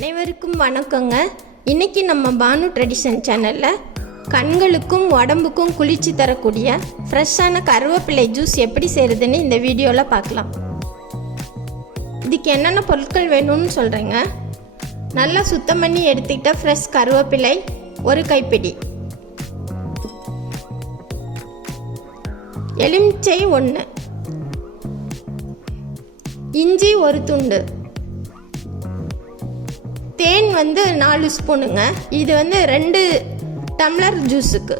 அனைவருக்கும் வணக்கங்க. இன்றைக்கி நம்ம பானு ட்ரெடிஷன் சேனலில் கண்களுக்கும் உடம்புக்கும் குளிர்ச்சி தரக்கூடிய ஃப்ரெஷ்ஷான கருவேப்பிலை ஜூஸ் எப்படி செய்கிறதுன்னு இந்த வீடியோவில் பார்க்கலாம். இதுக்கு என்னென்ன பொருட்கள் வேணும்னு சொல்கிறேங்க. நல்லா சுத்தம் பண்ணி எடுத்துக்கிட்ட ஃப்ரெஷ் கருவேப்பிலை ஒரு கைப்பிடி, எலுமிச்சை 1, இஞ்சி ஒரு துண்டு, தேன் 4 ஸ்பூனுங்க. இது 2 டம்ளர் ஜூஸுக்கு.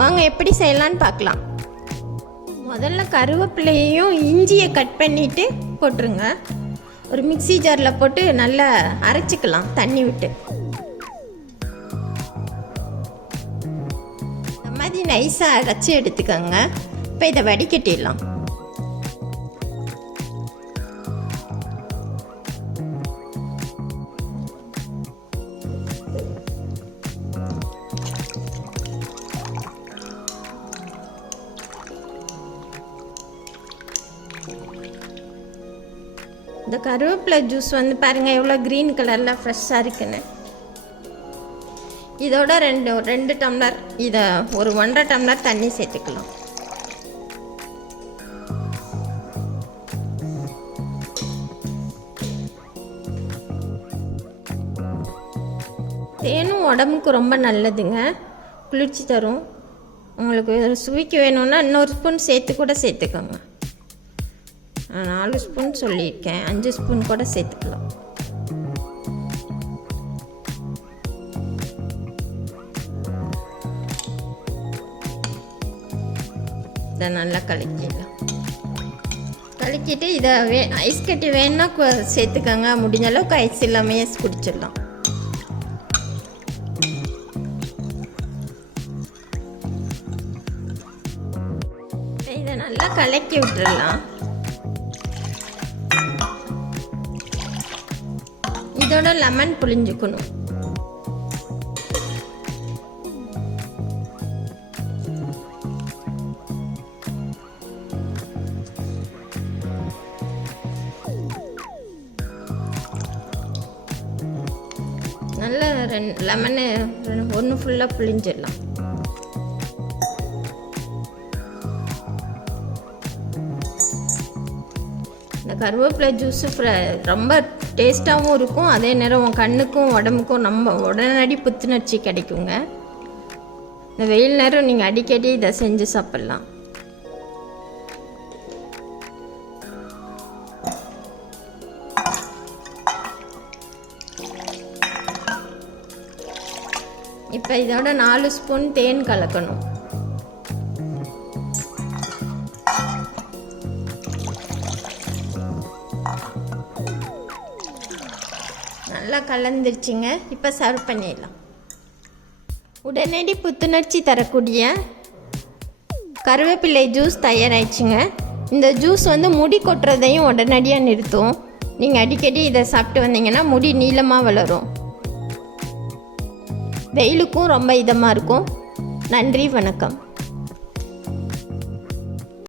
வாங்க எப்படி செய்யலான்னு பார்க்கலாம். முதல்ல கருவேப்பிலையையும் இஞ்சியை கட் பண்ணிட்டு போட்டுருங்க. ஒரு மிக்ஸி ஜாரில் போட்டு நல்லா அரைச்சிக்கலாம் தண்ணி விட்டு. இந்த மாதிரி நைஸாக அரைச்சி எடுத்துக்கோங்க. இப்போ இதை வடிகட்டிடலாம். இந்த கருவேப்பிலை ஜூஸ் பாருங்கள் எவ்வளோ க்ரீன் கலரில் ஃப்ரெஷ்ஷாக இருக்குன்னு. இதோட ரெண்டு டம்ளர், இதை ஒரு 1.5 டம்ளர் தண்ணி சேர்த்துக்கலாம். தேனும் உடம்புக்கு ரொம்ப நல்லதுங்க, குளிர்ச்சி தரும். உங்களுக்கு சுவைக்கு வேணும்னா இன்னொரு ஸ்பூன் சேர்த்துக்கோங்க. 4 ஸ்பூன் சொல்லியிருக்கேன், 5 ஸ்பூன் கூட சேர்த்துக்கலாம். இதை நல்லா கலக்கிடலாம். கலக்கிட்டு இதை ஐஸ் கட்டி வேணுன்னா சேர்த்துக்கோங்க. முடிஞ்ச அளவுக்கு ஐஸ் இல்லாமையே குடிச்சிடலாம். இதை நல்லா கலக்கி விட்டுடலாம். இதோட லெமன் புளிஞ்சுக்கணும். நல்லா லெமனு 1 ஃபுல்லாக புளிஞ்சிடலாம். இந்த கருவேப்பிலை ஜூஸு ரொம்ப டேஸ்ட்டாகவும் இருக்கும். அதே நேரம் கண்ணுக்கும் உடம்புக்கும் நம்ம உடனடி புத்துணர்ச்சி கிடைக்குங்க. இந்த வெயில் நேரம் நீங்கள் அடிக்கடி இதை செஞ்சு சாப்பிட்லாம். இப்போ இதோட 4 ஸ்பூன் தேன் கலக்கணும். நல்லா கலந்துருச்சுங்க. இப்போ சர்வ் பண்ணிடலாம். உடனடி புத்துணர்ச்சி தரக்கூடிய கருவேப்பிலை ஜூஸ் தயாராகிடுச்சுங்க. இந்த ஜூஸ் முடி கொட்டுறதையும் உடனடியாக நிறுத்தும். நீங்கள் அடிக்கடி இதை சாப்பிட்டு வந்தீங்கன்னா முடி நீளமாக வளரும். வெயிலுக்கும் ரொம்ப இதமாக இருக்கும். நன்றி, வணக்கம்.